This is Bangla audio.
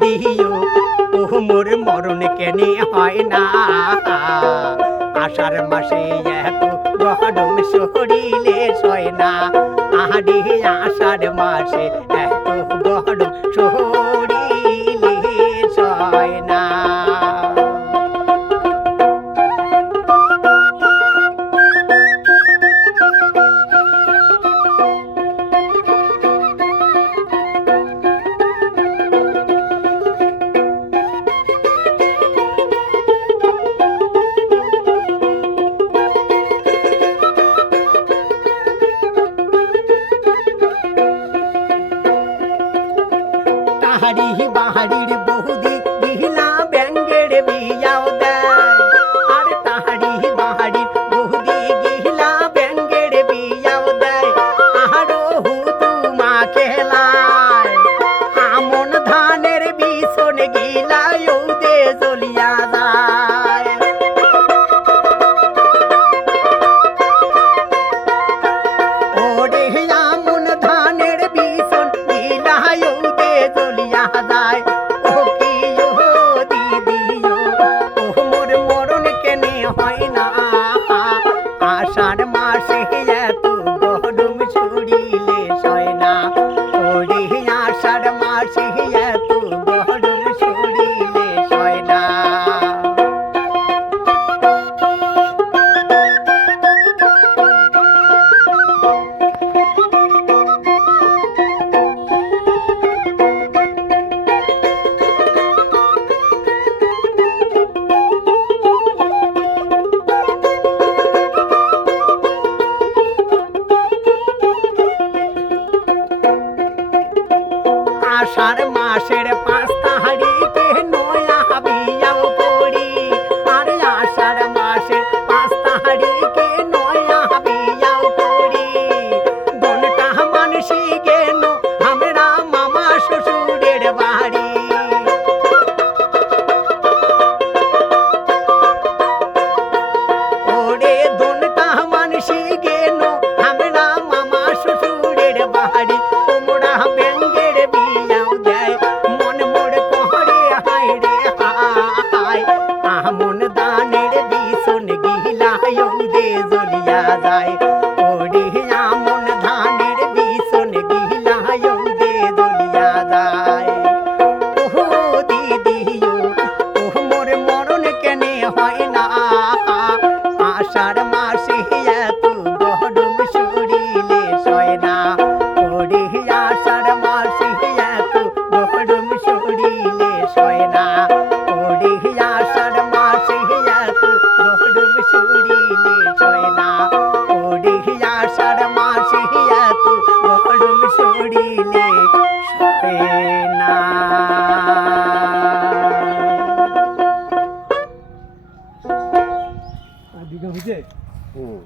দিদিও ও মোর মরণ কেনে হয় না আষাঢ় মাসে এত গরম শরীরে সয় না আহারে আষাঢ় মাসে এত গরম শরীরে সয় না বাহারির বহুদি গিলা ব্যাঙ্গের বিয়াও দেয় আর তাহারি বাহারির বহুদি গিলা ব্যাঙ্গের বিয়াও দেয় আরো হুতুমা খেলায় আমন ধানের বিছন গিলায় দে জ্বলিয়া যায় ওরে আমন ধানের বিছন গিলায় দে জ্বলিয়া যায় ও কি ও দিদিও ও মোর মরণ কেনে হয় না আষাঢ় মাসে এত গরম শরীরে সয় না ওরে আষাঢ় মাসে এত গরম শরীরে সয় না আষাঢ় মাসের 5 তারিখে নয়া বিয়াও করি আর আষাঢ় মাসের 5 তারিখে নয়া বিয়াও করি দনটা মানসি গেল আমরা মামা শ্বশুরের বাড়ি ওরে দনটা মানসি গেল আমরা মামা শ্বশুরের বাড়ি তোমরা ব্যাঙ্গের বিয়াও দেয় মন মোর কহরে হায় রে হায় আমন দানের বিছন গিলায় দে জ্বলিয়া যায় ওরে আমন ধানের বিছন গিলায় দে জ্বলিয়া যায় ও দিদিও ও মোর মরণ কেনে হয় না আষাঢ় মাসে এত গরম শরীরে সয় না ওরে আষাঢ় মাসে এত গরম শরীরে সয় না ওরে আষাঢ় মাসে এত গরম শরীরে সয় না ওরে আষাঢ় মাসে এত গরম শরীরে সয় না দিঘা হয়েছে হুম